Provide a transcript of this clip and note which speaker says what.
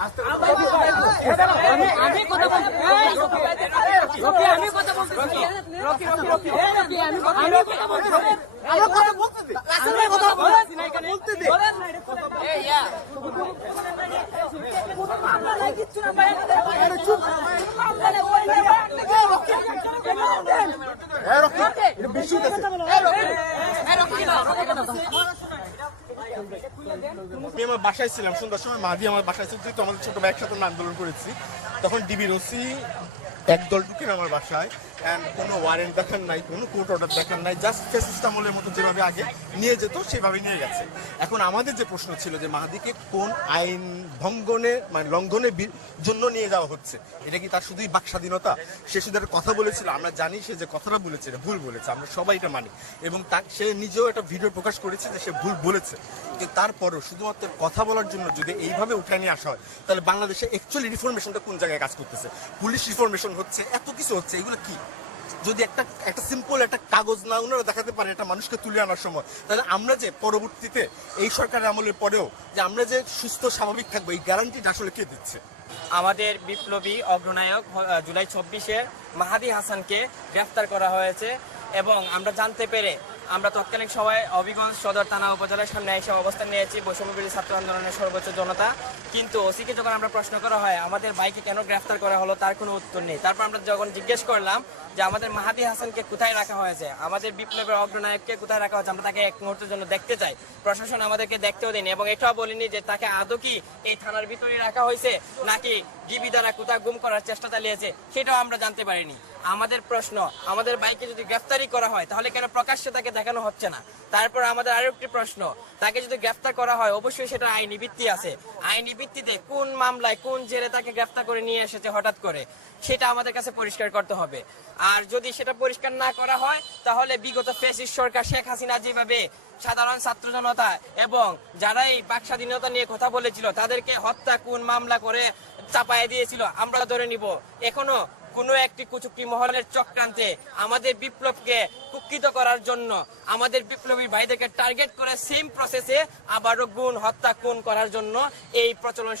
Speaker 1: আমি আমি
Speaker 2: আমার বাসায় ছিলাম, সন্ধ্যার সময় মাঝি আমার বাসায় ছিল, যেহেতু আমাদের ছোট ভাই একসাথে আন্দোলন করেছি, তখন ডিবি ওসি একদল ঢুকেন আমার বাসায়, and কোনো ওয়ারেন্ট দেখান নাই, কোনো কোর্ট অর্ডার দেখান নাই জাস্ট ফেসিস্ট আমলের মতো যেভাবে আগে নিয়ে যেত সেভাবে নিয়ে গেছে। এখন আমাদের যে প্রশ্ন ছিল যে মাহাদিকে কোন আইন ভঙ্গনে মানে লঙ্ঘনের জন্য নিয়ে যাওয়া হচ্ছে, এটা কি তার শুধুই বাক স্বাধীনতা সে শুধু একটা কথা বলেছিল, আমরা জানি সে যে কথাটা বলেছে, এটা ভুল বলেছে, আমরা সবাই এটা মানি। এবং তা সে নিজেও একটা ভিডিও প্রকাশ করেছে যে সে ভুল বলেছে। কিন্তু তারপরও শুধুমাত্র কথা বলার জন্য যদি এইভাবে উঠে নিয়ে আসা হয়, তাহলে বাংলাদেশে অ্যাকচুয়ালি রিফরমেশনটা কোন জায়গায় কাজ করতেছে? পুলিশ রিফরমেশন হচ্ছে, এত কিছু হচ্ছে, এগুলো কি? যদি একটা একটা সিম্পল একটা কাগজ না ওনারা দেখাতে পারে একটা মানুষকে তুলে আনার সময়, তাহলে আমরা যে পরবর্তীতে এই সরকারের আমলের পরেও যে আমরা যে সুস্থ, স্বাভাবিক থাকব, এই গ্যারান্টিটা আসলে কে দিচ্ছে?
Speaker 3: আমাদের বিপ্লবী অগ্রনায়ক জুলাই চব্বিশে মাহাদি হাসানকে গ্রেফতার করা হয়েছে এবং আমরা জানতে পেরে আমরা তৎকালীন সবাই অবিগঞ্জ সদর থানা উপজেলার সামনে এসে অবস্থান নিয়েছি। বৈষম্যবিরোধী ছাত্র আন্দোলনের সর্বোচ্চ জনতা। কিন্তু ওসিকে যখন আমরা প্রশ্ন করা হয়, আমাদের বাইকে কেন গ্রেফতার করা হলো? তার কোনো উত্তর নেই। তারপর আমরা যখন জিজ্ঞেস করলাম যে, আমাদের মাহাদি হাসানকে কোথায় রাখা হয়েছে? আমাদের বিপ্লবের অগ্রনায়ককে কোথায় রাখা হয়েছে? আমরা তাকে এক মুহূর্তের জন্য দেখতে চাই। প্রশাসন আমাদেরকে দেখতেও দেয়নি এবং এটাও বলিনি যে, তাকে আদৌ কি এই থানার ভিতরে রাখা হয়েছে নাকি ডিবি দ্বারা কোথায় গুম করার চেষ্টা চালিয়েছে, সেটাও আমরা জানতে পারিনি। আমাদের প্রশ্ন, আমাদের বাইকে যদি গ্রেফতারি করা হয়, তাহলে কেন প্রকাশ্যে তাকে দেখানো হচ্ছে না। তারপর আমাদের আরও একটি প্রশ্ন, তাকে যদি গ্রেফতার করা হয়, অবশ্যই সেটা আইনি ভিত্তি আছে। আইনি ভিত্তিতে কোন মামলায়, কোন জেলে তাকে গ্রেফতার করে নিয়ে এসেছে হঠাৎ করে, সেটা আমাদের কাছে পরিষ্কার করতে হবে। আর যদি সেটা পরিষ্কার না করা হয়, তাহলে বিগত ফেসিস সরকার শেখ হাসিনা যেভাবে সাধারণ ছাত্র জনতা এবং যারা এই বাক স্বাধীনতা নিয়ে কথা বলেছিল, তাদেরকে হত্যা কোন মামলা করে চাপায় দিয়েছিল, আমরা ধরে নিব। এখনও কোনো একটি কুচুকি মহলের চক্রান্তে আমাদের বিপ্লবকে কুক্ষিত করার জন্য আমাদের বিপ্লবী ভাইদেরকে টার্গেট করে সেম প্রসেসে আবারও গুণ, হত্যা, খুন করার জন্য এই প্রচলন